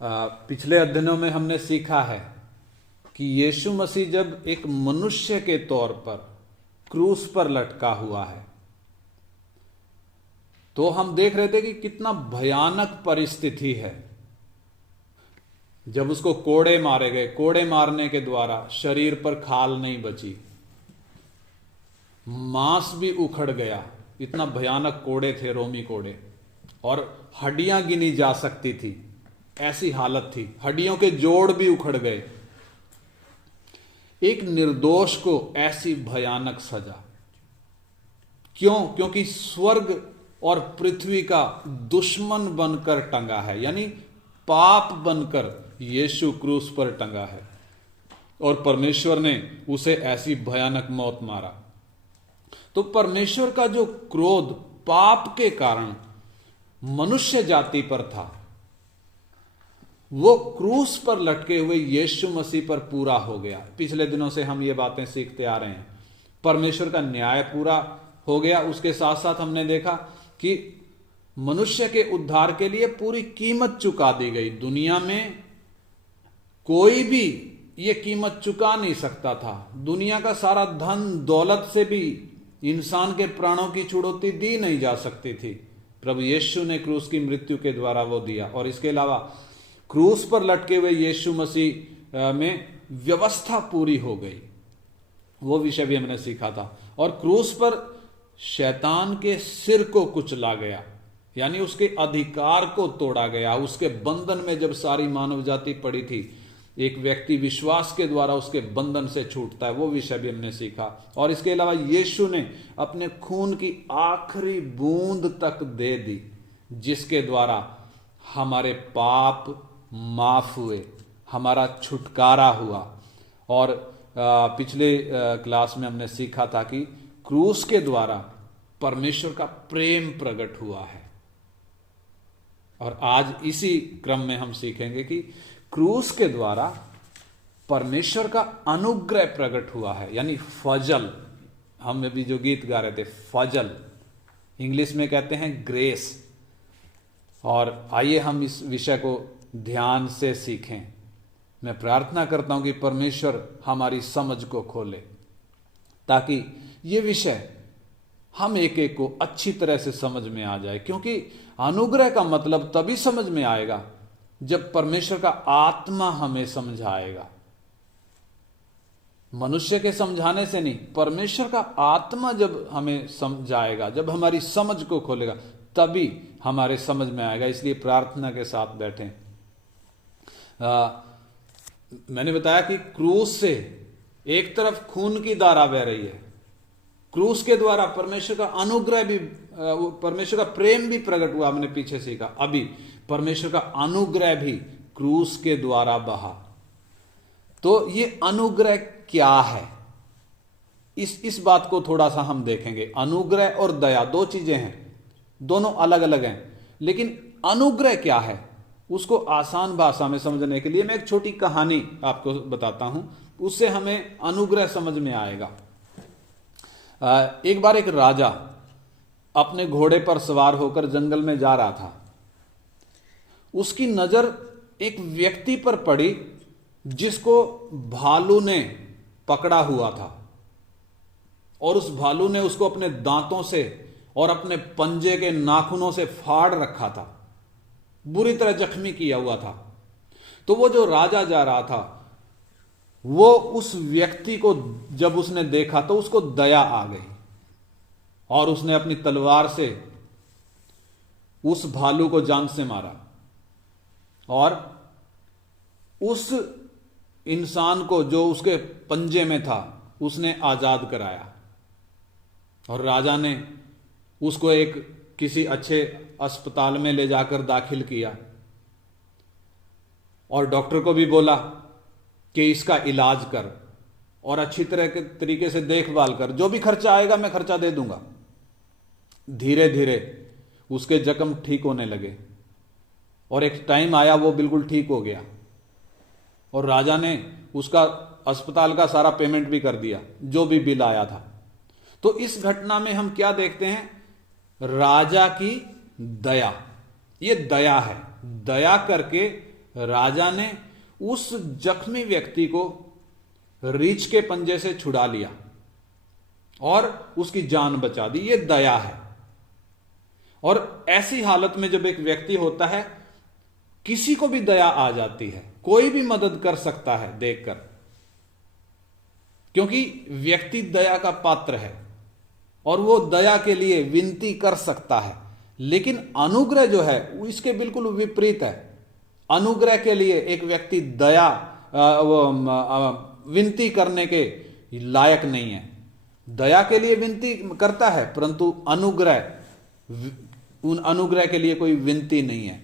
पिछले अध्ययनों में हमने सीखा है कि यीशु मसीह जब एक मनुष्य के तौर पर क्रूस पर लटका हुआ है, तो हम देख रहे थे कि कितना भयानक परिस्थिति है। जब उसको कोड़े मारे गए, कोड़े मारने के द्वारा शरीर पर खाल नहीं बची, मांस भी उखड़ गया, इतना भयानक कोड़े थे, रोमी कोड़े, और हड्डियां गिनी जा सकती थी, ऐसी हालत थी, हड्डियों के जोड़ भी उखड़ गए। एक निर्दोष को ऐसी भयानक सजा क्यों? क्योंकि स्वर्ग और पृथ्वी का दुश्मन बनकर टंगा है, यानी पाप बनकर यीशु क्रूस पर टंगा है, और परमेश्वर ने उसे ऐसी भयानक मौत मारा। तो परमेश्वर का जो क्रोध पाप के कारण मनुष्य जाति पर था, वो क्रूस पर लटके हुए यीशु मसीह पर पूरा हो गया। पिछले दिनों से हम ये बातें सीखते आ रहे हैं। परमेश्वर का न्याय पूरा हो गया। उसके साथ साथ हमने देखा कि मनुष्य के उद्धार के लिए पूरी कीमत चुका दी गई। दुनिया में कोई भी ये कीमत चुका नहीं सकता था। दुनिया का सारा धन दौलत से भी इंसान के प्राणों की छुड़ौती दी नहीं जा सकती थी। प्रभु यीशु ने क्रूस की मृत्यु के द्वारा वो दिया। और इसके अलावा क्रूस पर लटके हुए यीशु मसीह में व्यवस्था पूरी हो गई, वो विषय भी हमने सीखा था। और क्रूस पर शैतान के सिर को कुचला गया, यानी उसके अधिकार को तोड़ा गया। उसके बंधन में जब सारी मानव जाति पड़ी थी, एक व्यक्ति विश्वास के द्वारा उसके बंधन से छूटता है, वो विषय भी हमने सीखा। और इसके अलावा यीशु ने अपने खून की आखिरी बूंद तक दे दी, जिसके द्वारा हमारे पाप माफ हुए, हमारा छुटकारा हुआ। और पिछले क्लास में हमने सीखा था कि क्रूस के द्वारा परमेश्वर का प्रेम प्रकट हुआ है। और आज इसी क्रम में हम सीखेंगे कि क्रूस के द्वारा परमेश्वर का अनुग्रह प्रकट हुआ है, यानी फजल। हम अभी जो गीत गा रहे थे, फजल इंग्लिश में कहते हैं ग्रेस। और आइए हम इस विषय को ध्यान से सीखें। मैं प्रार्थना करता हूं कि परमेश्वर हमारी समझ को खोले, ताकि ये विषय हम एक एक को अच्छी तरह से समझ में आ जाए। क्योंकि अनुग्रह का मतलब तभी समझ में आएगा जब परमेश्वर का आत्मा हमें समझाएगा। मनुष्य के समझाने से नहीं, परमेश्वर का आत्मा जब हमें समझाएगा, जब हमारी समझ को खोलेगा, तभी हमारे समझ में आएगा। इसलिए प्रार्थना के साथ बैठें। मैंने बताया कि क्रूस से एक तरफ खून की धारा बह रही है, क्रूस के द्वारा परमेश्वर का अनुग्रह भी, परमेश्वर का प्रेम भी प्रकट हुआ। हमने पीछे सीखा। अभी परमेश्वर का अनुग्रह भी क्रूस के द्वारा बहा। तो ये अनुग्रह क्या है, इस बात को थोड़ा सा हम देखेंगे। अनुग्रह और दया दो चीजें हैं, दोनों अलग अलग हैं। लेकिन अनुग्रह क्या है, उसको आसान भाषा में समझने के लिए मैं एक छोटी कहानी आपको बताता हूं, उससे हमें अनुग्रह समझ में आएगा। एक बार एक राजा अपने घोड़े पर सवार होकर जंगल में जा रहा था। उसकी नजर एक व्यक्ति पर पड़ी जिसको भालू ने पकड़ा हुआ था, और उस भालू ने उसको अपने दांतों से और अपने पंजे के नाखूनों से फाड़ रखा था, बुरी तरह जख्मी किया हुआ था। तो वो जो राजा जा रहा था, वो उस व्यक्ति को जब उसने देखा तो उसको दया आ गई, और उसने अपनी तलवार से उस भालू को जान से मारा, और उस इंसान को जो उसके पंजे में था उसने आजाद कराया। और राजा ने उसको एक किसी अच्छे अस्पताल में ले जाकर दाखिल किया, और डॉक्टर को भी बोला कि इसका इलाज कर और अच्छी तरह के तरीके से देखभाल कर, जो भी खर्चा आएगा मैं खर्चा दे दूंगा। धीरे धीरे उसके जख्म ठीक होने लगे, और एक टाइम आया वो बिल्कुल ठीक हो गया, और राजा ने उसका अस्पताल का सारा पेमेंट भी कर दिया, जो भी बिल आया था। तो इस घटना में हम क्या देखते हैं? राजा की दया। ये दया है, दया करके राजा ने उस जख्मी व्यक्ति को रीछ के पंजे से छुड़ा लिया और उसकी जान बचा दी। यह दया है। और ऐसी हालत में जब एक व्यक्ति होता है, किसी को भी दया आ जाती है, कोई भी मदद कर सकता है देखकर, क्योंकि व्यक्ति दया का पात्र है और वो दया के लिए विनती कर सकता है। लेकिन अनुग्रह जो है वो इसके बिल्कुल विपरीत है। अनुग्रह के लिए एक व्यक्ति दया विनती करने के लायक नहीं है। दया के लिए विनती करता है, परंतु अनुग्रह के लिए कोई विनती नहीं है।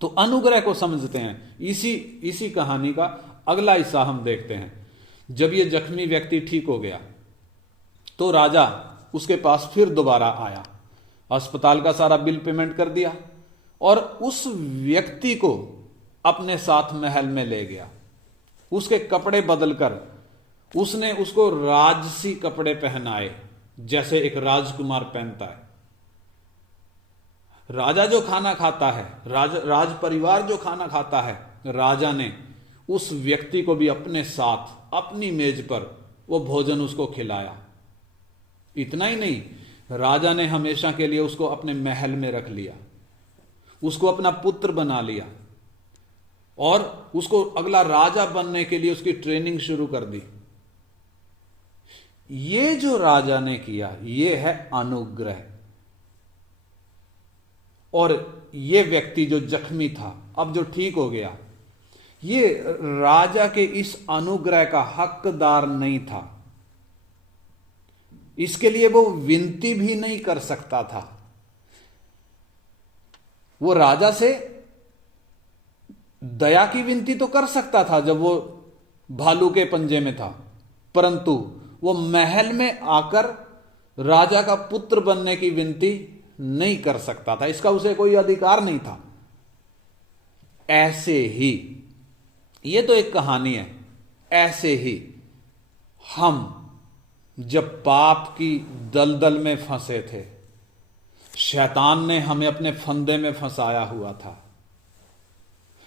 तो अनुग्रह को समझते हैं। इसी कहानी का अगला हिस्सा हम देखते हैं। जब ये जख्मी व्यक्ति ठीक हो गया तो राजा उसके पास फिर दोबारा आया, अस्पताल का सारा बिल पेमेंट कर दिया और उस व्यक्ति को अपने साथ महल में ले गया। उसके कपड़े बदलकर उसने उसको राजसी कपड़े पहनाए, जैसे एक राजकुमार पहनता है। राजा जो खाना खाता है, राज परिवार जो खाना खाता है, राजा ने उस व्यक्ति को भी अपने साथ अपनी मेज पर वो भोजन उसको खिलाया। इतना ही नहीं, राजा ने हमेशा के लिए उसको अपने महल में रख लिया, उसको अपना पुत्र बना लिया और उसको अगला राजा बनने के लिए उसकी ट्रेनिंग शुरू कर दी। ये जो राजा ने किया, ये है अनुग्रह। और ये व्यक्ति जो जख्मी था, अब जो ठीक हो गया, ये राजा के इस अनुग्रह का हकदार नहीं था। इसके लिए वो विनती भी नहीं कर सकता था। वो राजा से दया की विनती तो कर सकता था जब वो भालू के पंजे में था, परंतु वो महल में आकर राजा का पुत्र बनने की विनती नहीं कर सकता था। इसका उसे कोई अधिकार नहीं था। ऐसे ही, ये तो एक कहानी है, ऐसे ही हम जब पाप की दलदल में फंसे थे, शैतान ने हमें अपने फंदे में फंसाया हुआ था,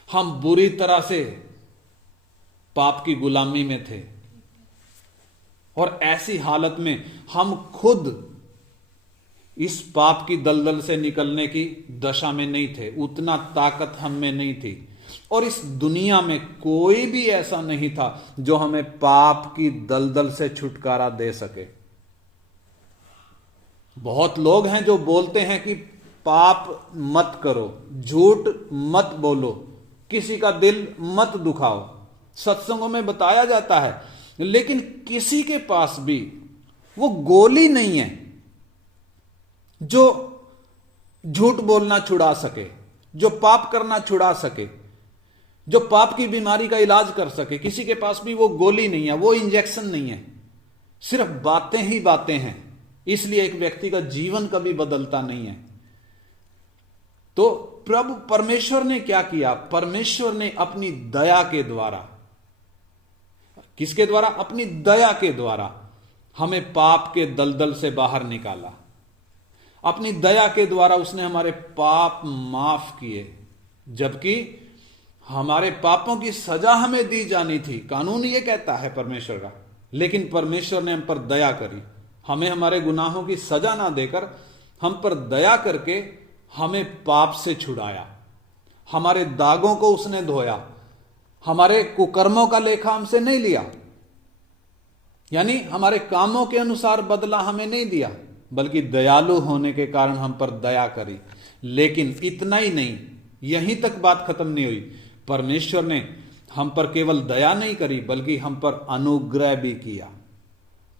हम बुरी तरह से पाप की गुलामी में थे और ऐसी हालत में हम खुद इस पाप की दलदल से निकलने की दशा में नहीं थे, उतना ताकत हम में नहीं थी। और इस दुनिया में कोई भी ऐसा नहीं था जो हमें पाप की दलदल से छुटकारा दे सके। बहुत लोग हैं जो बोलते हैं कि पाप मत करो, झूठ मत बोलो, किसी का दिल मत दुखाओ, सत्संगों में बताया जाता है, लेकिन किसी के पास भी वो गोली नहीं है जो झूठ बोलना छुड़ा सके, जो पाप करना छुड़ा सके, जो पाप की बीमारी का इलाज कर सके। किसी के पास भी वो गोली नहीं है, वो इंजेक्शन नहीं है, सिर्फ बातें ही बातें हैं। इसलिए एक व्यक्ति का जीवन कभी बदलता नहीं है। तो प्रभु परमेश्वर ने क्या किया? परमेश्वर ने अपनी दया के द्वारा, किसके द्वारा? अपनी दया के द्वारा हमें पाप के दलदल से बाहर निकाला। अपनी दया के द्वारा उसने हमारे पाप माफ किए, जबकि हमारे पापों की सजा हमें दी जानी थी। कानून ये कहता है परमेश्वर का, लेकिन परमेश्वर ने हम पर दया करी, हमें हमारे गुनाहों की सजा ना देकर हम पर दया करके हमें पाप से छुड़ाया। हमारे दागों को उसने धोया, हमारे कुकर्मों का लेखा हमसे नहीं लिया, यानी हमारे कामों के अनुसार बदला हमें नहीं दिया, बल्कि दयालु होने के कारण हम पर दया करी। लेकिन इतना ही नहीं, यहीं तक बात खत्म नहीं हुई। परमेश्वर ने हम पर केवल दया नहीं करी, बल्कि हम पर अनुग्रह भी किया।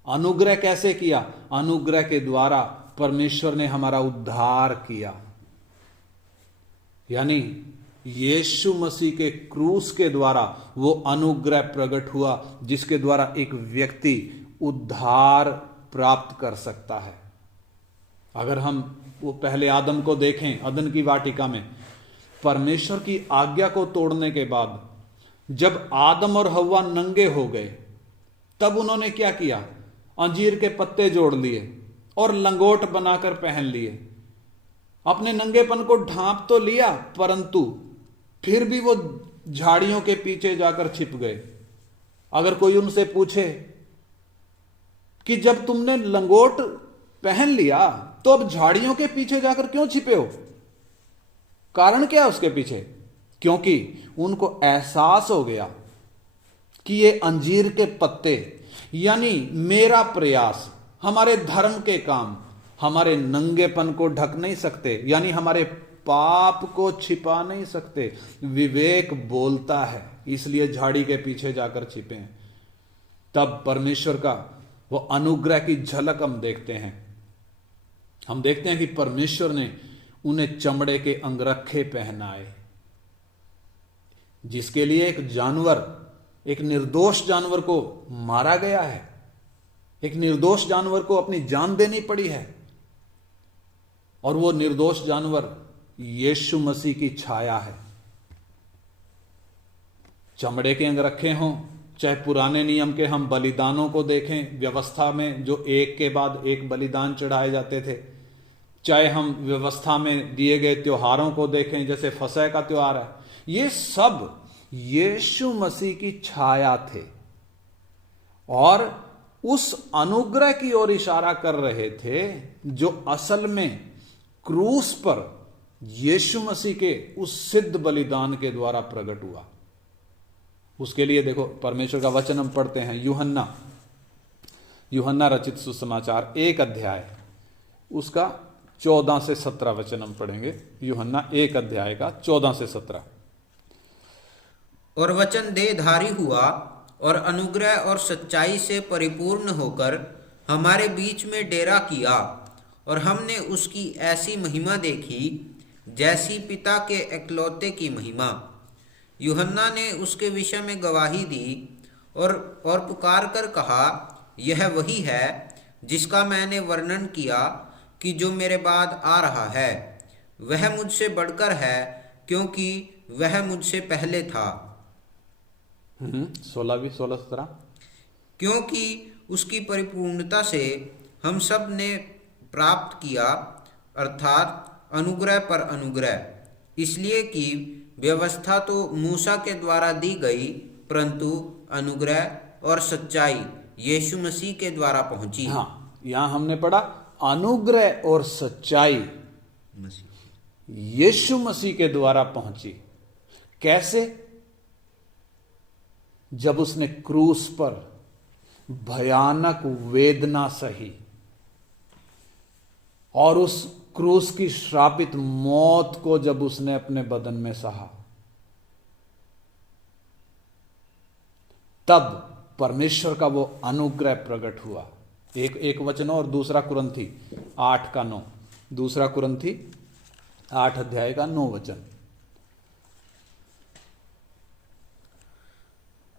अनुग्रह कैसे किया? अनुग्रह के द्वारा परमेश्वर ने हमारा उद्धार किया, यानी यीशु मसीह के क्रूस के द्वारा वो अनुग्रह प्रकट हुआ, जिसके द्वारा एक व्यक्ति उद्धार प्राप्त कर सकता है। अगर हम वो पहले आदम को देखें, अदन की वाटिका में परमेश्वर की आज्ञा को तोड़ने के बाद जब आदम और हव्वा नंगे हो गए, तब उन्होंने क्या किया? अंजीर के पत्ते जोड़ लिए और लंगोट बनाकर पहन लिए। अपने नंगेपन को ढांप तो लिया, परंतु फिर भी वो झाड़ियों के पीछे जाकर छिप गए। अगर कोई उनसे पूछे कि जब तुमने लंगोट पहन लिया तो अब झाड़ियों के पीछे जाकर क्यों छिपे हो, कारण क्या है उसके पीछे? क्योंकि उनको एहसास हो गया कि ये अंजीर के पत्ते यानी मेरा प्रयास, हमारे धर्म के काम हमारे नंगेपन को ढक नहीं सकते, यानी हमारे पाप को छिपा नहीं सकते। विवेक बोलता है, इसलिए झाड़ी के पीछे जाकर छिपे हैं। तब परमेश्वर का वो अनुग्रह की झलक हम देखते हैं। हम देखते हैं कि परमेश्वर ने उन्हें चमड़े के अंगरखे पहनाए, जिसके लिए एक जानवर, एक निर्दोष जानवर को मारा गया है, एक निर्दोष जानवर को अपनी जान देनी पड़ी है। और वो निर्दोष जानवर यीशु मसीह की छाया है। चमड़े के अंगरखे हों, चाहे पुराने नियम के हम बलिदानों को देखें, व्यवस्था में जो एक के बाद एक बलिदान चढ़ाए जाते थे, चाहे हम व्यवस्था में दिए गए त्योहारों को देखें, जैसे फसह का त्योहार है, ये सब यीशु मसीह की छाया थे और उस अनुग्रह की ओर इशारा कर रहे थे जो असल में क्रूस पर यीशु मसीह के उस सिद्ध बलिदान के द्वारा प्रकट हुआ। उसके लिए देखो परमेश्वर का वचन हम पढ़ते हैं, यूहन्ना रचित सुसमाचार 1 अध्याय उसका 14 से 17 वचन हम पढ़ेंगे। यूहन्ना 1 अध्याय का 14 से 17। और वचन देहधारी हुआ और अनुग्रह और सच्चाई से परिपूर्ण होकर हमारे बीच में डेरा किया, और हमने उसकी ऐसी महिमा देखी जैसी पिता के एकलौते की महिमा। यूहन्ना ने उसके विषय में गवाही दी और पुकार कर कहा, यह वही है जिसका मैंने वर्णन किया कि जो मेरे बाद आ रहा है, वह मुझसे बढ़कर है क्योंकि वह मुझसे पहले था। 16-17। क्योंकि उसकी परिपूर्णता से हम सब ने प्राप्त किया, अर्थात अनुग्रह पर अनुग्रह। इसलिए कि व्यवस्था तो मूसा के द्वारा दी गई, परंतु अनुग्रह और सच्चाई यीशु मसीह के द्वारा पहुंची। हाँ, यहां हमने पढ़ा अनुग्रह और सच्चाई यीशु मसीह के द्वारा पहुंची। कैसे? जब उसने क्रूस पर भयानक वेदना सही और उस क्रूस की श्रापित मौत को जब उसने अपने बदन में सहा, तब परमेश्वर का वो अनुग्रह प्रकट हुआ। एक वचन और दूसरा कुरिन्थी 8:9, दूसरा कुरिन्थी 8 अध्याय का 9 वचन।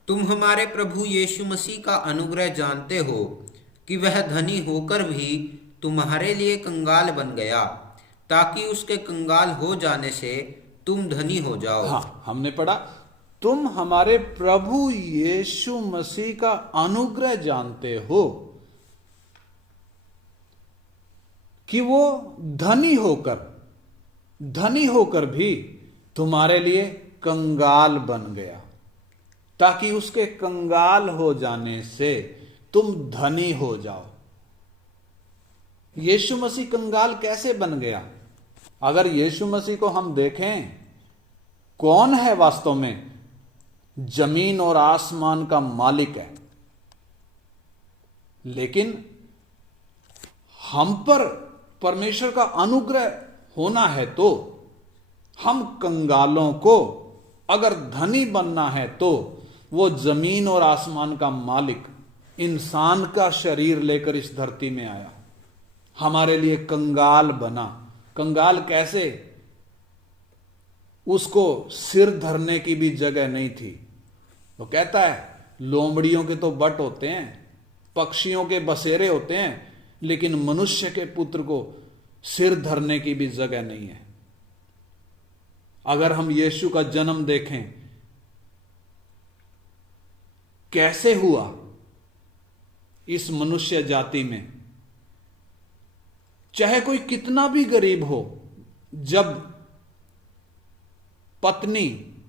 तुम हमारे प्रभु यीशु मसीह का अनुग्रह जानते हो कि वह धनी होकर भी तुम्हारे लिए कंगाल बन गया, ताकि उसके कंगाल हो जाने से तुम धनी हो जाओ। हाँ, हमने पढ़ा तुम हमारे प्रभु यीशु मसीह का अनुग्रह जानते हो कि वो धनी होकर भी तुम्हारे लिए कंगाल बन गया, ताकि उसके कंगाल हो जाने से तुम धनी हो जाओ। यीशु मसीह कंगाल कैसे बन गया? अगर यीशु मसीह को हम देखें, कौन है वास्तव में? जमीन और आसमान का मालिक है। लेकिन हम पर परमेश्वर का अनुग्रह होना है तो हम कंगालों को अगर धनी बनना है तो वो जमीन और आसमान का मालिक इंसान का शरीर लेकर इस धरती में आया, हमारे लिए कंगाल बना। कंगाल कैसे? उसको सिर धरने की भी जगह नहीं थी। वो कहता है लोमड़ियों के तो बट होते हैं, पक्षियों के बसेरे होते हैं, लेकिन मनुष्य के पुत्र को सिर धरने की भी जगह नहीं है। अगर हम यीशु का जन्म देखें, कैसे हुआ इस मनुष्य जाति में, चाहे कोई कितना भी गरीब हो, जब पत्नी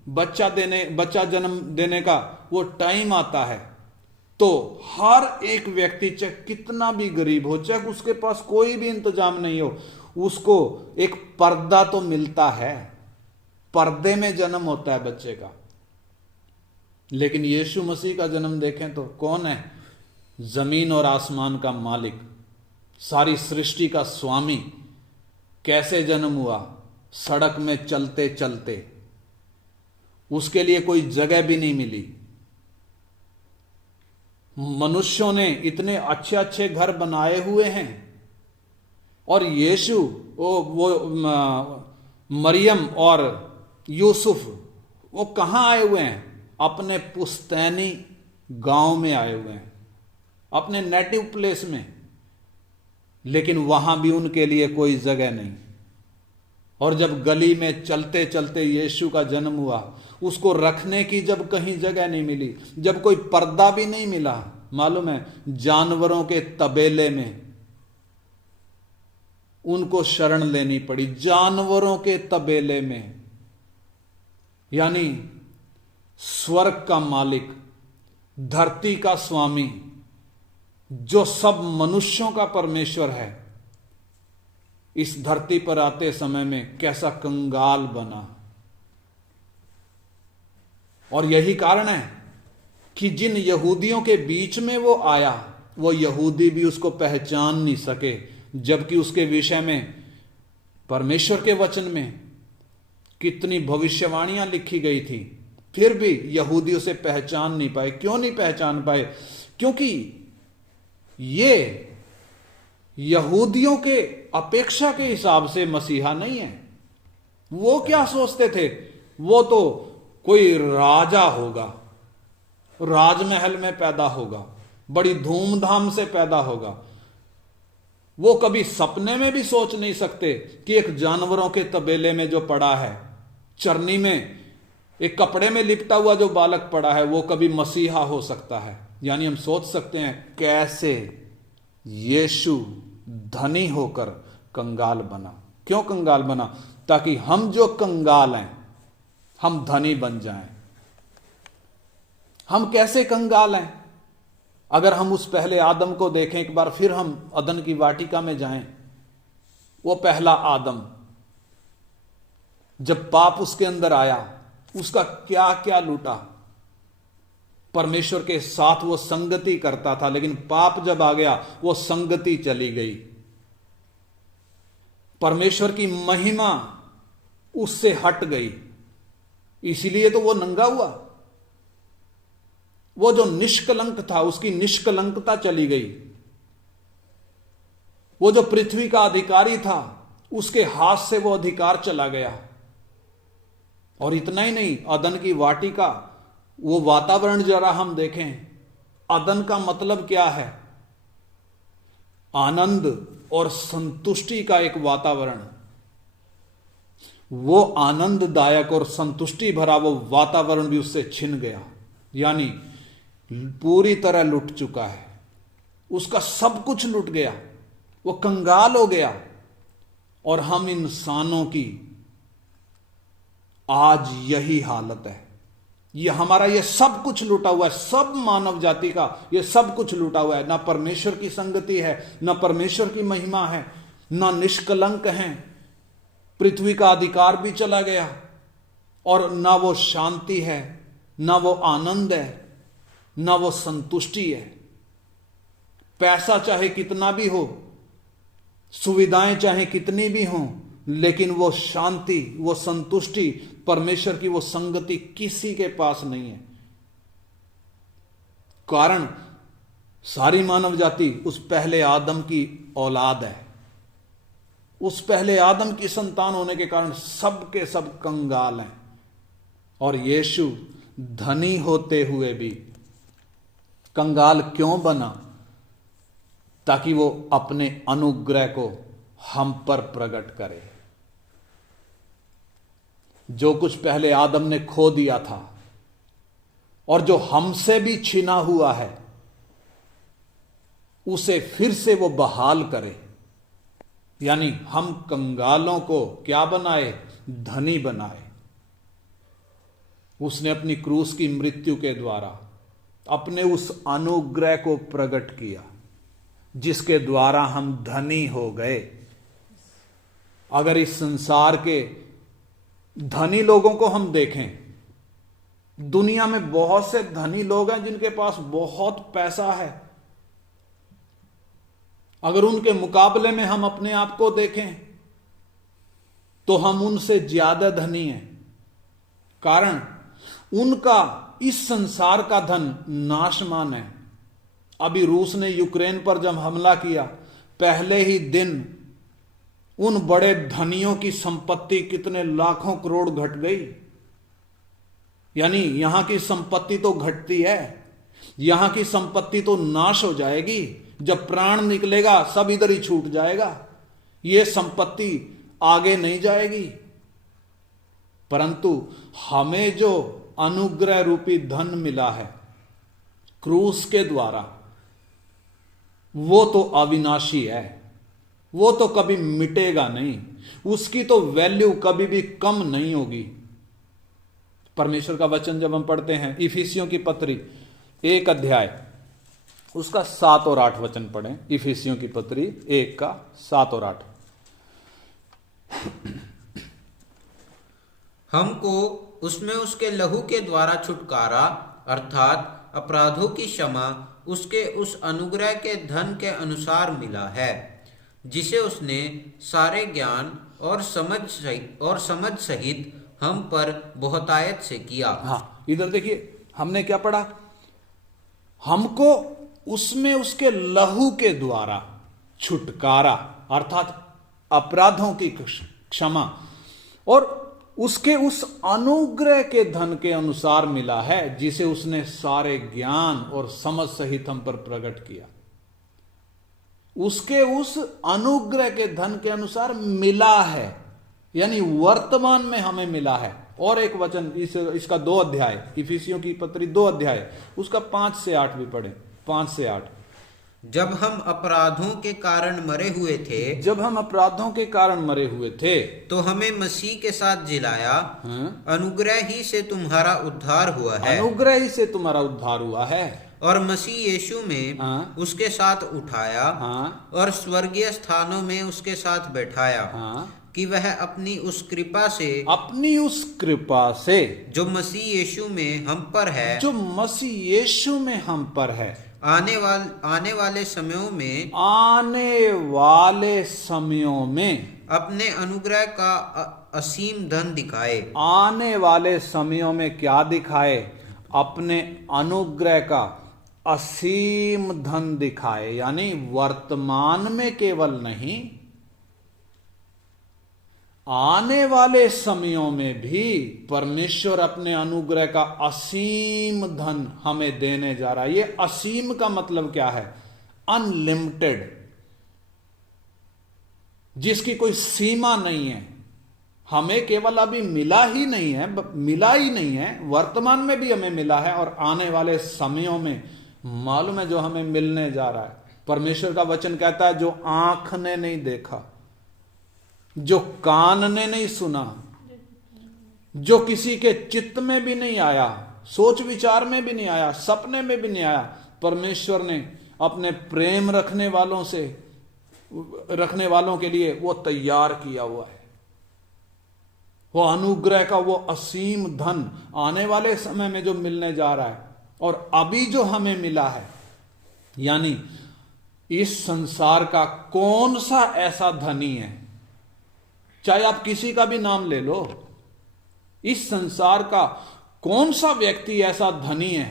बच्चा जन्म देने का वो टाइम आता है, तो हर एक व्यक्ति चाहे कितना भी गरीब हो, चाहे उसके पास कोई भी इंतजाम नहीं हो, उसको एक पर्दा तो मिलता है, पर्दे में जन्म होता है बच्चे का। लेकिन यीशु मसीह का जन्म देखें तो कौन है? जमीन और आसमान का मालिक, सारी सृष्टि का स्वामी। कैसे जन्म हुआ? सड़क में चलते चलते। उसके लिए कोई जगह भी नहीं मिली। मनुष्यों ने इतने अच्छे अच्छे घर बनाए हुए हैं, और यीशु वो मरियम और यूसुफ वो कहां आए हुए हैं? अपने पुस्तैनी गांव में आए हुए हैं, अपने नेटिव प्लेस में। लेकिन वहां भी उनके लिए कोई जगह नहीं। और जब गली में चलते चलते यीशु का जन्म हुआ, उसको रखने की जब कहीं जगह नहीं मिली, जब कोई पर्दा भी नहीं मिला, मालूम है जानवरों के तबेले में उनको शरण लेनी पड़ी, जानवरों के तबेले में। यानी स्वर्ग का मालिक, धरती का स्वामी, जो सब मनुष्यों का परमेश्वर है, इस धरती पर आते समय में कैसा कंगाल बना। और यही कारण है कि जिन यहूदियों के बीच में वो आया, वो यहूदी भी उसको पहचान नहीं सके, जबकि उसके विषय में परमेश्वर के वचन में कितनी भविष्यवाणियां लिखी गई थी, फिर भी यहूदी उसे पहचान नहीं पाए। क्यों नहीं पहचान पाए? क्योंकि ये यहूदियों के अपेक्षा के हिसाब से मसीहा नहीं है। वो क्या सोचते थे? वो तो कोई राजा होगा, राजमहल में पैदा होगा, बड़ी धूमधाम से पैदा होगा। वो कभी सपने में भी सोच नहीं सकते कि एक जानवरों के तबेले में जो पड़ा है, चरनी में एक कपड़े में लिपटा हुआ जो बालक पड़ा है, वो कभी मसीहा हो सकता है। यानी हम सोच सकते हैं कैसे यीशु धनी होकर कंगाल बना। क्यों कंगाल बना? ताकि हम जो कंगाल हैं, हम धनी बन जाएं। हम कैसे कंगाल हैं? अगर हम उस पहले आदम को देखें एक बार, फिर हम अदन की वाटिका में जाएं। वो पहला आदम, जब पाप उसके अंदर आया, उसका क्या क्या लूटा। परमेश्वर के साथ वो संगति करता था, लेकिन पाप जब आ गया वो संगति चली गई। परमेश्वर की महिमा उससे हट गई, इसीलिए तो वो नंगा हुआ। वो जो निष्कलंक था, उसकी निष्कलंकता चली गई। वो जो पृथ्वी का अधिकारी था, उसके हाथ से वो अधिकार चला गया। और इतना ही नहीं, अदन की वाटिका, वो वातावरण जरा हम देखें। अदन का मतलब क्या है? आनंद और संतुष्टि का एक वातावरण। वो आनंददायक और संतुष्टि भरा वो वातावरण भी उससे छिन गया, यानी पूरी तरह लुट चुका है। उसका सब कुछ लुट गया, वो कंगाल हो गया। और हम इंसानों की आज यही हालत है। ये हमारा ये सब कुछ लूटा हुआ है, सब मानव जाति का ये सब कुछ लूटा हुआ है। ना परमेश्वर की संगति है, ना परमेश्वर की महिमा है, ना निष्कलंक हैं। पृथ्वी का अधिकार भी चला गया, और ना वो शांति है, ना वो आनंद है, ना वो संतुष्टि है। पैसा चाहे कितना भी हो, सुविधाएं चाहे कितनी भी हों, लेकिन वो शांति, वो संतुष्टि, परमेश्वर की वो संगति किसी के पास नहीं है। कारण सारी मानव जाति उस पहले आदम की औलाद है। उस पहले आदम की संतान होने के कारण सब के सब कंगाल हैं। और यीशु धनी होते हुए भी कंगाल क्यों बना? ताकि वो अपने अनुग्रह को हम पर प्रकट करे। जो कुछ पहले आदम ने खो दिया था, और जो हमसे भी छीना हुआ है, उसे फिर से वो बहाल करे। यानी हम कंगालों को क्या बनाए? धनी बनाए। उसने अपनी क्रूस की मृत्यु के द्वारा अपने उस अनुग्रह को प्रकट किया जिसके द्वारा हम धनी हो गए। अगर इस संसार के धनी लोगों को हम देखें, दुनिया में बहुत से धनी लोग हैं जिनके पास बहुत पैसा है। अगर उनके मुकाबले में हम अपने आप को देखें तो हम उनसे ज्यादा धनी हैं, कारण उनका इस संसार का धन नाशमान है। अभी रूस ने यूक्रेन पर जब हमला किया, पहले ही दिन उन बड़े धनियों की संपत्ति कितने लाखों करोड़ घट गई। यानी यहां की संपत्ति तो घटती है, यहां की संपत्ति तो नाश हो जाएगी। जब प्राण निकलेगा सब इधर ही छूट जाएगा, यह संपत्ति आगे नहीं जाएगी। परंतु हमें जो अनुग्रह रूपी धन मिला है क्रूस के द्वारा, वो तो अविनाशी है, वो तो कभी मिटेगा नहीं, उसकी तो वैल्यू कभी भी कम नहीं होगी। परमेश्वर का वचन जब हम पढ़ते हैं, इफिसियों की पत्री 1 अध्याय उसका 7 और 8 वचन पढ़ें। इफिसियों की पत्री 1 का 7 और 8। हमको उसमें उसके लहू के द्वारा छुटकारा अर्थात अपराधों की क्षमा उसके उस अनुग्रह के धन के अनुसार मिला है, जिसे उसने सारे ज्ञान और समझ सहित हम पर बहुतायत से किया। हाँ, इधर देखिए हमने क्या पढ़ा, हमको उसमें उसके लहू के द्वारा छुटकारा अर्थात अपराधों की क्षमा और उसके उस अनुग्रह के धन के अनुसार मिला है, जिसे उसने सारे ज्ञान और समझ सहित हम पर प्रकट किया। उसके उस अनुग्रह के धन के अनुसार मिला है, यानी वर्तमान में हमें मिला है। और एक वचन इसका 2 अध्याय, इफिसियों की पत्री 2 अध्याय उसका 5 से 8 भी पढ़े। 5 से 8। जब हम अपराधों के कारण मरे हुए थे, जब हम अपराधों के कारण मरे हुए थे, तो हमें मसीह के साथ जिलाया। अनुग्रह ही से तुम्हारा उद्धार हुआ है। अनुग्रह ही से तुम्हारा उद्धार हुआ है। और मसीह यीशु में उसके साथ उठाया और स्वर्गीय स्थानों में उसके साथ बैठाया, कि वह अपनी उस कृपा से जो मसीह यीशु में हम पर है, जो मसीह यीशु में हम पर है, आने वाले समयों में अपने अनुग्रह का असीम धन दिखाए। आने वाले समयों में क्या दिखाए? अपने अनुग्रह का असीम धन दिखाए। यानी वर्तमान में केवल नहीं, आने वाले समयों में भी परमेश्वर अपने अनुग्रह का असीम धन हमें देने जा रहा है। ये असीम का मतलब क्या है? अनलिमिटेड, जिसकी कोई सीमा नहीं है। हमें केवल अभी मिला ही नहीं है, वर्तमान में भी हमें मिला है और आने वाले समयों में मालूम है जो हमें मिलने जा रहा है। परमेश्वर का वचन कहता है, जो आंख ने नहीं देखा, जो कान ने नहीं सुना, जो किसी के चित्त में भी नहीं आया, सोच विचार में भी नहीं आया, सपने में भी नहीं आया, परमेश्वर ने अपने प्रेम रखने वालों के लिए वो तैयार किया हुआ है। वो अनुग्रह का वो असीम धन आने वाले समय में जो मिलने जा रहा है और अभी जो हमें मिला है। यानी इस संसार का कौन सा ऐसा धनी है, चाहे आप किसी का भी नाम ले लो, इस संसार का कौन सा व्यक्ति ऐसा धनी है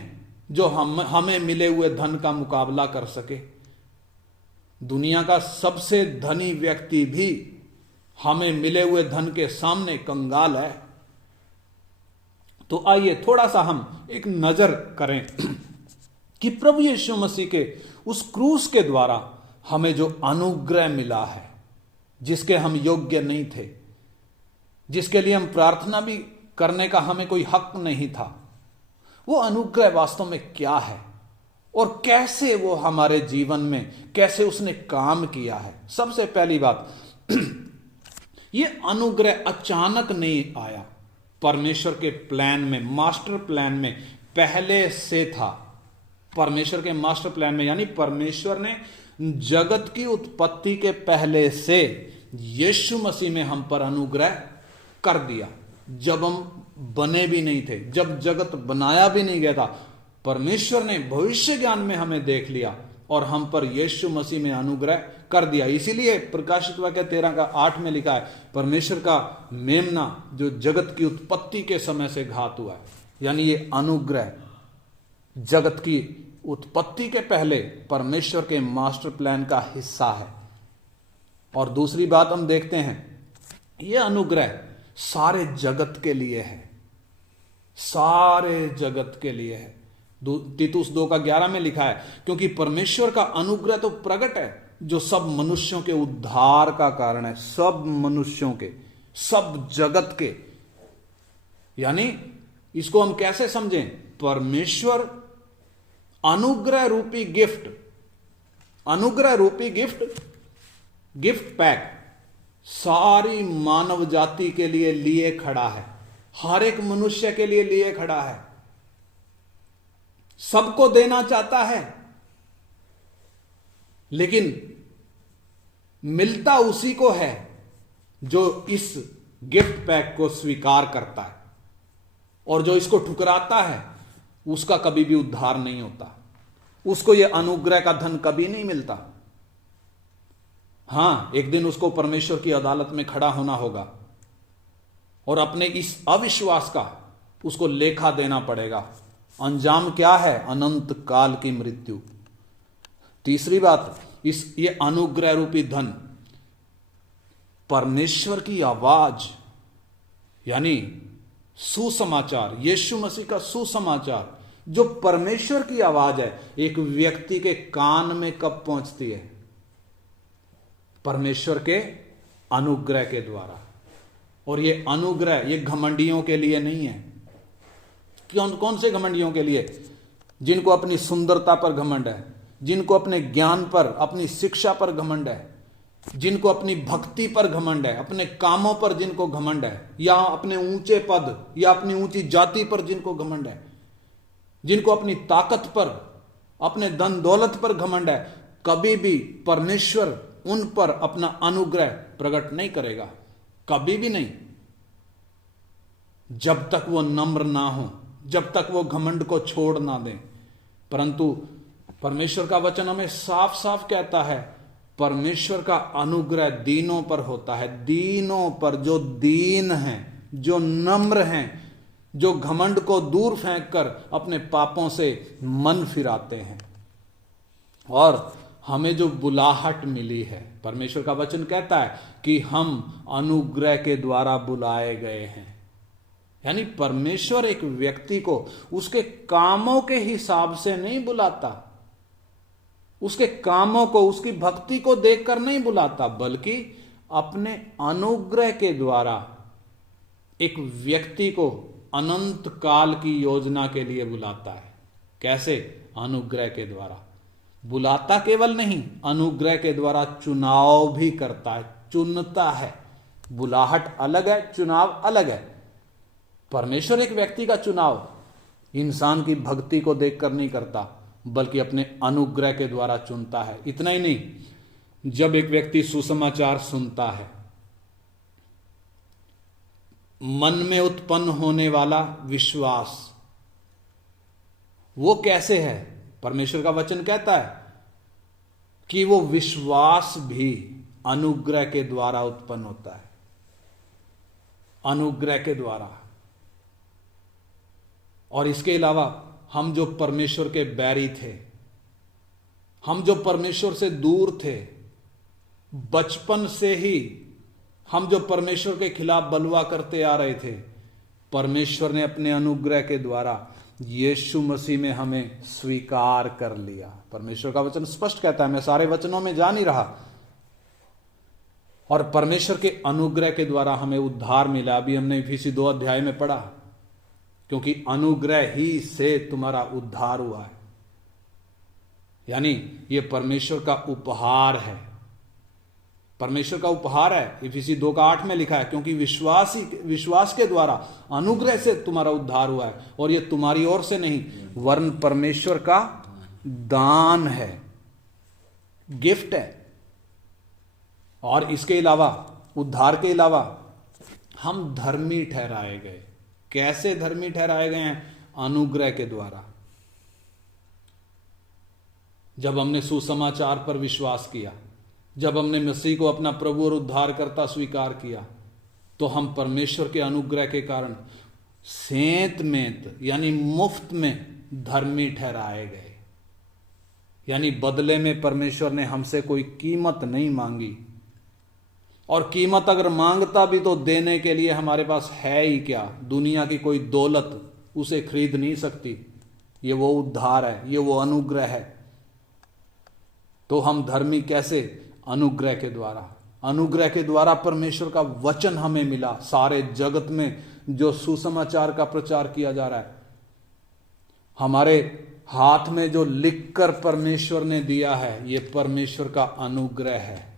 जो हमें मिले हुए धन का मुकाबला कर सके? दुनिया का सबसे धनी व्यक्ति भी हमें मिले हुए धन के सामने कंगाल है। तो आइए थोड़ा सा हम एक नजर करें कि प्रभु यीशु मसीह के उस क्रूस के द्वारा हमें जो अनुग्रह मिला है, जिसके हम योग्य नहीं थे, जिसके लिए हम प्रार्थना भी करने का हमें कोई हक नहीं था, वो अनुग्रह वास्तव में क्या है और कैसे वो हमारे जीवन में कैसे उसने काम किया है। सबसे पहली बात, ये अनुग्रह अचानक नहीं आया, परमेश्वर के प्लान में, मास्टर प्लान में पहले से था। परमेश्वर के मास्टर प्लान में, यानी परमेश्वर ने जगत की उत्पत्ति के पहले से यीशु मसीह में हम पर अनुग्रह कर दिया। जब हम बने भी नहीं थे, जब जगत बनाया भी नहीं गया था, परमेश्वर ने भविष्य ज्ञान में हमें देख लिया और हम पर यीशु मसीह में अनुग्रह कर दिया। इसीलिए प्रकाशित वाक्य 13:8 में लिखा है, परमेश्वर का मेमना जो जगत की उत्पत्ति के समय से घात हुआ है। यानी ये अनुग्रह जगत की उत्पत्ति के पहले परमेश्वर के मास्टर प्लान का हिस्सा है। और दूसरी बात हम देखते हैं, यह अनुग्रह सारे जगत के लिए है, सारे जगत के लिए है। तीतुस 2:11 में लिखा है, क्योंकि परमेश्वर का अनुग्रह तो प्रकट है जो सब मनुष्यों के उद्धार का कारण है, सब मनुष्यों के, सब जगत के। यानी इसको हम कैसे समझें? परमेश्वर अनुग्रह रूपी गिफ्ट, अनुग्रह रूपी गिफ्ट पैक सारी मानव जाति के लिए खड़ा है, हर एक मनुष्य के लिए खड़ा है, सबको देना चाहता है, लेकिन मिलता उसी को है जो इस गिफ्ट पैक को स्वीकार करता है, और जो इसको ठुकराता है उसका कभी भी उद्धार नहीं होता, उसको यह अनुग्रह का धन कभी नहीं मिलता। हां, एक दिन उसको परमेश्वर की अदालत में खड़ा होना होगा और अपने इस अविश्वास का उसको लेखा देना पड़ेगा। अंजाम क्या है? अनंत काल की मृत्यु। तीसरी बात, ये अनुग्रह रूपी धन परमेश्वर की आवाज, यानी सुसमाचार, यीशु मसीह का सुसमाचार, जो परमेश्वर की आवाज है, एक व्यक्ति के कान में कब पहुंचती है? परमेश्वर के अनुग्रह के द्वारा। और ये अनुग्रह ये घमंडियों के लिए नहीं है। कौन से घमंडियों के लिए? जिनको अपनी सुंदरता पर घमंड है, जिनको अपने ज्ञान पर, अपनी शिक्षा पर घमंड है, जिनको अपनी भक्ति पर घमंड है, अपने कामों पर जिनको घमंड है, या अपने ऊंचे पद या अपनी ऊंची जाति पर जिनको घमंड है, जिनको अपनी ताकत पर, अपने धन दौलत पर घमंड है, कभी भी परमेश्वर उन पर अपना अनुग्रह प्रकट नहीं करेगा, कभी भी नहीं, जब तक वो नम्र ना हो, जब तक वो घमंड को छोड़ ना दें। परंतु परमेश्वर का वचन हमें साफ साफ कहता है, परमेश्वर का अनुग्रह दीनों पर होता है, दीनों पर, जो दीन हैं, जो नम्र हैं, जो घमंड को दूर फेंककर अपने पापों से मन फिराते हैं। और हमें जो बुलाहट मिली है, परमेश्वर का वचन कहता है कि हम अनुग्रह के द्वारा बुलाए गए हैं। यानी परमेश्वर एक व्यक्ति को उसके कामों के हिसाब से नहीं बुलाता, उसके कामों को, उसकी भक्ति को देखकर नहीं बुलाता, बल्कि अपने अनुग्रह के द्वारा एक व्यक्ति को अनंत काल की योजना के लिए बुलाता है। कैसे? अनुग्रह के द्वारा बुलाता केवल नहीं, अनुग्रह के द्वारा चुनाव भी करता है, चुनता है। बुलाहट अलग है, चुनाव अलग है। परमेश्वर एक व्यक्ति का चुनाव इंसान की भक्ति को देखकर नहीं करता, बल्कि अपने अनुग्रह के द्वारा चुनता है। इतना ही नहीं, जब एक व्यक्ति सुसमाचार सुनता है, मन में उत्पन्न होने वाला विश्वास वो कैसे है? परमेश्वर का वचन कहता है कि वो विश्वास भी अनुग्रह के द्वारा उत्पन्न होता है, अनुग्रह के द्वारा। और इसके अलावा हम जो परमेश्वर के बैरी थे, हम जो परमेश्वर से दूर थे, बचपन से ही हम जो परमेश्वर के खिलाफ बलवा करते आ रहे थे, परमेश्वर ने अपने अनुग्रह के द्वारा यीशु मसीह में हमें स्वीकार कर लिया। परमेश्वर का वचन स्पष्ट कहता है, मैं सारे वचनों में जा नहीं रहा। और परमेश्वर के अनुग्रह के द्वारा हमें उद्धार मिला। अभी हमने इफिसी 2 अध्याय में पढ़ा, क्योंकि अनुग्रह ही से तुम्हारा उद्धार हुआ है। यानी यह परमेश्वर का उपहार है, परमेश्वर का उपहार है। इफिसी 2:8 में लिखा है, क्योंकि विश्वास के द्वारा अनुग्रह से तुम्हारा उद्धार हुआ है, और ये तुम्हारी ओर से नहीं वरन परमेश्वर का दान है, गिफ्ट है। और इसके अलावा, उद्धार के अलावा, हम धर्मी ठहराए गए। कैसे धर्मी ठहराए गए हैं? अनुग्रह के द्वारा। जब हमने सुसमाचार पर विश्वास किया, जब हमने मसीह को अपना प्रभु और उद्धारकर्ता स्वीकार किया, तो हम परमेश्वर के अनुग्रह के कारण सेंत में, यानी मुफ्त में धर्मी ठहराए गए। यानी बदले में परमेश्वर ने हमसे कोई कीमत नहीं मांगी, और कीमत अगर मांगता भी तो देने के लिए हमारे पास है ही क्या? दुनिया की कोई दौलत उसे खरीद नहीं सकती। ये वो उद्धार है, ये वो अनुग्रह है। तो हम धर्मी कैसे? अनुग्रह के द्वारा। अनुग्रह के द्वारा परमेश्वर का वचन हमें मिला। सारे जगत में जो सुसमाचार का प्रचार किया जा रहा है, हमारे हाथ में जो लिखकर परमेश्वर ने दिया है, ये परमेश्वर का अनुग्रह है।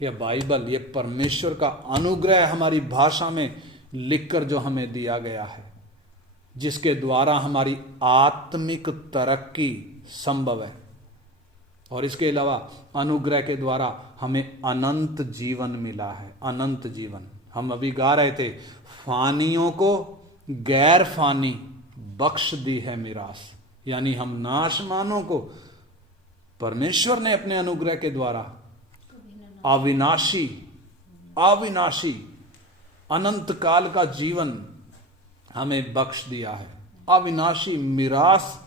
यह बाइबल, ये परमेश्वर का अनुग्रह हमारी भाषा में लिखकर जो हमें दिया गया है, जिसके द्वारा हमारी आत्मिक तरक्की संभव है। और इसके अलावा अनुग्रह के द्वारा हमें अनंत जीवन मिला है। अनंत जीवन। हम अभी गा रहे थे, फानियों को गैर फानी बख्श दी है मिरास। यानी हम नाशमानों को परमेश्वर ने अपने अनुग्रह के द्वारा अविनाशी अनंत काल का जीवन हमें बख्श दिया है। अविनाशी मिरास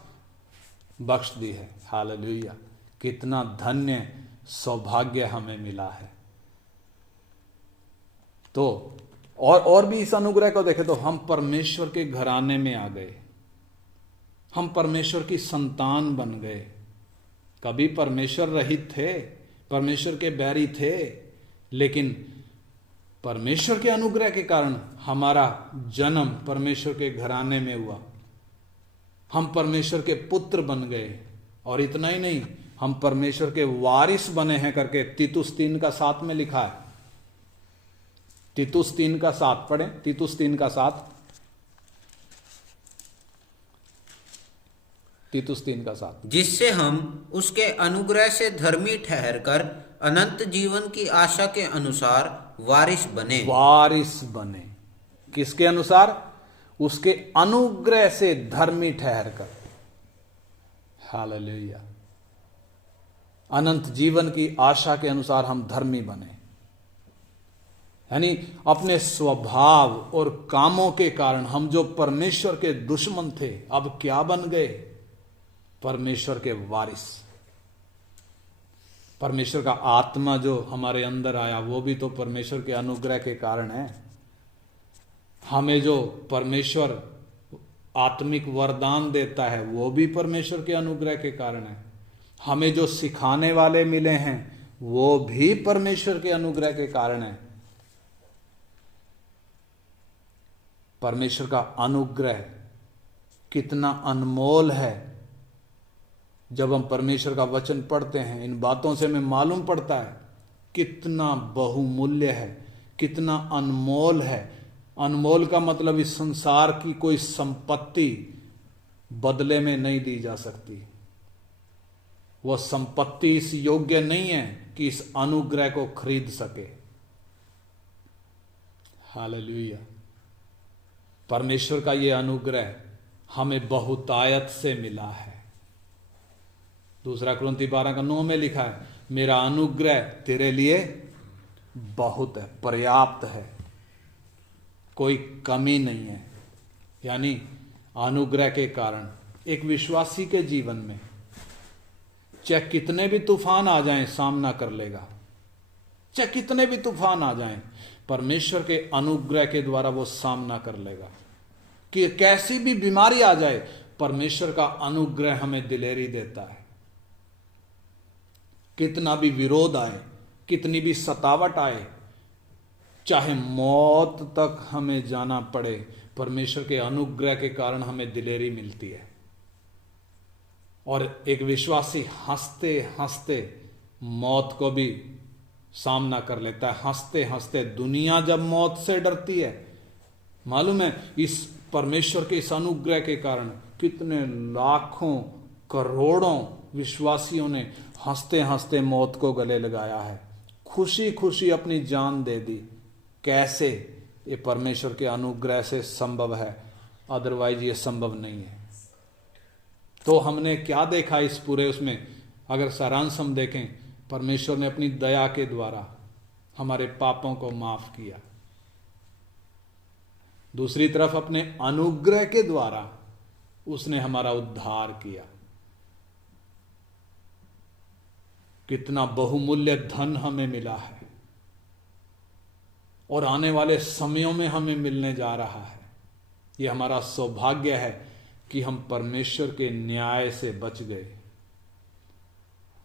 बख्श दी है। हालेलुया! कितना धन्य सौभाग्य हमें मिला है। तो और भी इस अनुग्रह को देखें तो हम परमेश्वर के घराने में आ गए। हम परमेश्वर की संतान बन गए। कभी परमेश्वर रहित थे, परमेश्वर के बैरी थे, लेकिन परमेश्वर के अनुग्रह के कारण हमारा जन्म परमेश्वर के घराने में हुआ। हम परमेश्वर के पुत्र बन गए। और इतना ही नहीं, हम परमेश्वर के वारिस बने हैं करके तीतुस 3:7 में लिखा है। तीतुस 3:7 पढ़ें। तीतुस 3:7। तीतुस 3:7। जिससे हम उसके अनुग्रह से धर्मी ठहरकर अनंत जीवन की आशा के अनुसार वारिस बने। वारिस बने। किसके अनुसार? उसके अनुग्रह से धर्मी ठहरकर। हालेलुया! अनंत जीवन की आशा के अनुसार हम धर्मी बने। यानी अपने स्वभाव और कामों के कारण हम जो परमेश्वर के दुश्मन थे, अब क्या बन गए? परमेश्वर के वारिस। परमेश्वर का आत्मा जो हमारे अंदर आया, वो भी तो परमेश्वर के अनुग्रह के कारण है। हमें जो परमेश्वर आत्मिक वरदान देता है, वो भी परमेश्वर के अनुग्रह के कारण है। हमें जो सिखाने वाले मिले हैं, वो भी परमेश्वर के अनुग्रह के कारण है। परमेश्वर का अनुग्रह कितना अनमोल है। जब हम परमेश्वर का वचन पढ़ते हैं, इन बातों से हमें मालूम पड़ता है कितना बहुमूल्य है, कितना अनमोल है। अनमोल का मतलब इस संसार की कोई संपत्ति बदले में नहीं दी जा सकती। वह संपत्ति इस योग्य नहीं है कि इस अनुग्रह को खरीद सके। हालेलुया! परमेश्वर का यह अनुग्रह हमें बहुतायत से मिला है। 2 कुरिन्थी 12:9 में लिखा है, मेरा अनुग्रह तेरे लिए बहुत है, पर्याप्त है, कोई कमी नहीं है। यानी अनुग्रह के कारण एक विश्वासी के जीवन में चाहे कितने भी तूफान आ जाएं, सामना कर लेगा। चाहे कितने भी तूफान आ जाएं, परमेश्वर के अनुग्रह के द्वारा वो सामना कर लेगा। कि कैसी भी बीमारी आ जाए, परमेश्वर का अनुग्रह हमें दिलेरी देता है। कितना भी विरोध आए, कितनी भी सतावट आए, चाहे मौत तक हमें जाना पड़े, परमेश्वर के अनुग्रह के कारण हमें दिलेरी मिलती है। और एक विश्वासी हंसते हंसते मौत को भी सामना कर लेता है। हंसते हंसते दुनिया जब मौत से डरती है, मालूम है इस परमेश्वर के इस अनुग्रह के कारण कितने लाखों करोड़ों विश्वासियों ने हंसते हंसते मौत को गले लगाया है, खुशी खुशी अपनी जान दे दी। कैसे? ये परमेश्वर के अनुग्रह से संभव है, अदरवाइज ये संभव नहीं है। तो हमने क्या देखा इस पूरे उसमें? अगर सारांश हम देखें, परमेश्वर ने अपनी दया के द्वारा हमारे पापों को माफ किया, दूसरी तरफ अपने अनुग्रह के द्वारा उसने हमारा उद्धार किया। कितना बहुमूल्य धन हमें मिला है और आने वाले समयों में हमें मिलने जा रहा है। यह हमारा सौभाग्य है कि हम परमेश्वर के न्याय से बच गए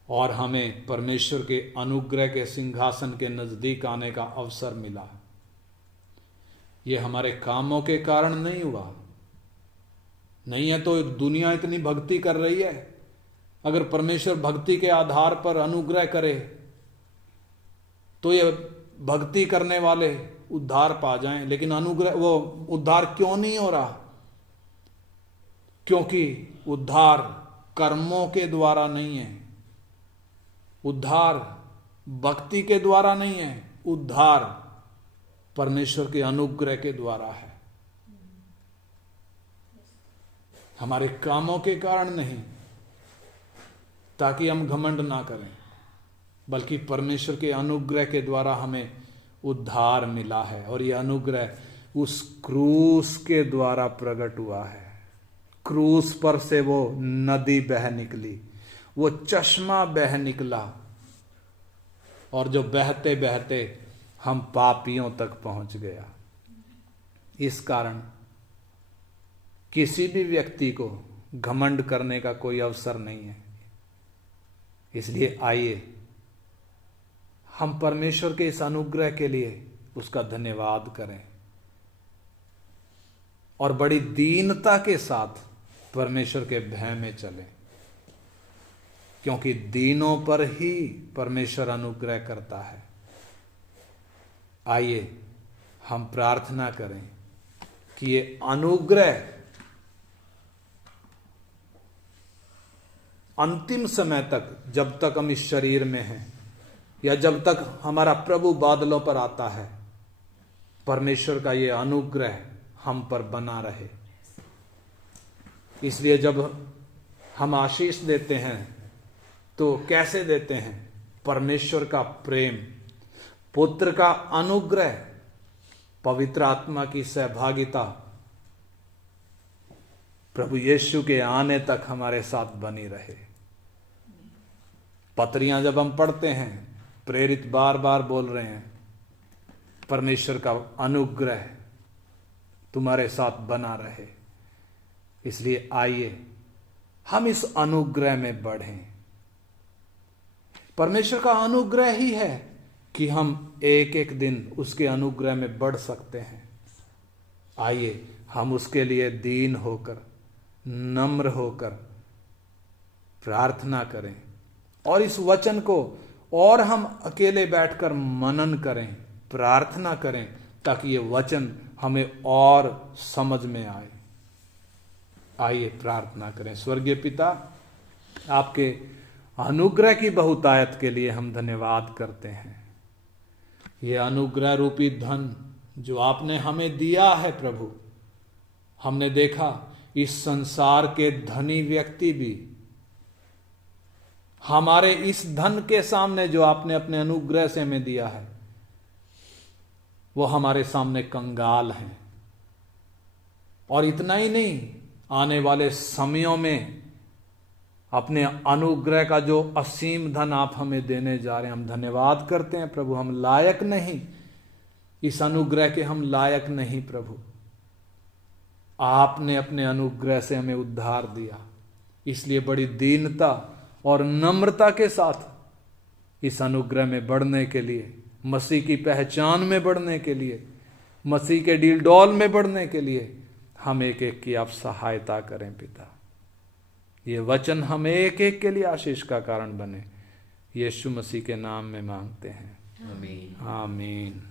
और हमें परमेश्वर के अनुग्रह के सिंहासन के नजदीक आने का अवसर मिला। यह हमारे कामों के कारण नहीं हुआ। नहीं है तो दुनिया इतनी भक्ति कर रही है। अगर परमेश्वर भक्ति के आधार पर अनुग्रह करे तो ये भक्ति करने वाले उद्धार पा जाएं, लेकिन अनुग्रह वो उद्धार क्यों नहीं हो रहा? क्योंकि उद्धार कर्मों के द्वारा नहीं है, उद्धार भक्ति के द्वारा नहीं है, उद्धार परमेश्वर के अनुग्रह के द्वारा है। हमारे कामों के कारण नहीं, ताकि हम घमंड ना करें, बल्कि परमेश्वर के अनुग्रह के द्वारा हमें उद्धार मिला है। और यह अनुग्रह उस क्रूस के द्वारा प्रकट हुआ है। क्रूस पर से वो नदी बह निकली, वो चश्मा बह निकला, और जो बहते बहते हम पापियों तक पहुंच गया। इस कारण किसी भी व्यक्ति को घमंड करने का कोई अवसर नहीं है। इसलिए आइए हम परमेश्वर के इस अनुग्रह के लिए उसका धन्यवाद करें और बड़ी दीनता के साथ परमेश्वर के भय में चलें, क्योंकि दीनों पर ही परमेश्वर अनुग्रह करता है। आइए हम प्रार्थना करें कि ये अनुग्रह अंतिम समय तक, जब तक हम इस शरीर में हैं या जब तक हमारा प्रभु बादलों पर आता है, परमेश्वर का ये अनुग्रह हम पर बना रहे। इसलिए जब हम आशीष देते हैं तो कैसे देते हैं? परमेश्वर का प्रेम, पुत्र का अनुग्रह, पवित्र आत्मा की सहभागिता प्रभु यीशु के आने तक हमारे साथ बनी रहे। पत्रियां जब हम पढ़ते हैं, प्रेरित बार बार बोल रहे हैं, परमेश्वर का अनुग्रह तुम्हारे साथ बना रहे। इसलिए आइए हम इस अनुग्रह में बढ़ें। परमेश्वर का अनुग्रह ही है कि हम एक एक दिन उसके अनुग्रह में बढ़ सकते हैं। आइए हम उसके लिए दीन होकर, नम्र होकर प्रार्थना करें और इस वचन को और हम अकेले बैठकर मनन करें, प्रार्थना करें, ताकि ये वचन हमें और समझ में आए। आइए प्रार्थना करें। स्वर्गीय पिता, आपके अनुग्रह की बहुतायत के लिए हम धन्यवाद करते हैं। ये अनुग्रह रूपी धन जो आपने हमें दिया है प्रभु, हमने देखा इस संसार के धनी व्यक्ति भी हमारे इस धन के सामने जो आपने अपने अनुग्रह से हमें दिया है, वो हमारे सामने कंगाल हैं। और इतना ही नहीं, आने वाले समयों में अपने अनुग्रह का जो असीम धन आप हमें देने जा रहे हैं, हम धन्यवाद करते हैं प्रभु। हम लायक नहीं, इस अनुग्रह के हम लायक नहीं प्रभु। आपने अपने अनुग्रह से हमें उद्धार दिया, इसलिए बड़ी दीनता और नम्रता के साथ इस अनुग्रह में बढ़ने के लिए, मसीह की पहचान में बढ़ने के लिए, मसीह के डील डॉल में बढ़ने के लिए हम एक एक की आप सहायता करें पिता। ये वचन हम एक एक के लिए आशीष का कारण बने। यीशु मसीह के नाम में मांगते हैं। आमीन। आमीन।